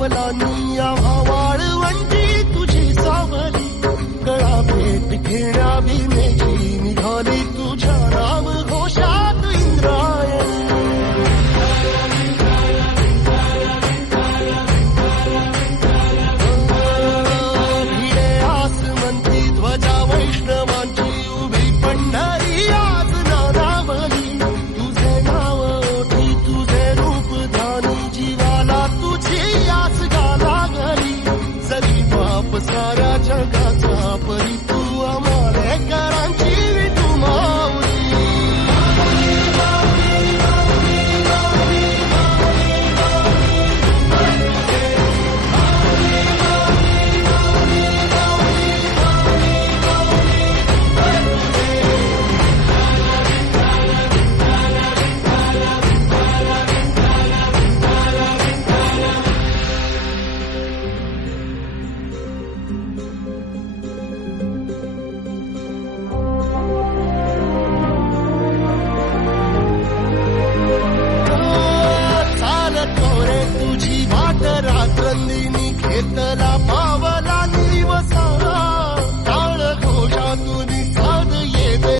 पावलांनी आम्हा वाळवंटी तुझी सावली गळा भेट घेण्या भीमेची निघाली तुझ्या नाम घोषात इंद्रायणी भिडे आसमंती ध्वजा वैष्णवांची उभी पंढरी आज नादावली तुझे नाव ओठी तुझे रूप ध्यानी जीवाला तुझी आस लागली जरी बाप साऱ्या जगाचा परी तू आम्हालेकरांची विठू माऊली तुझी वाट रात्रंदिनी घेतला पावला निवसा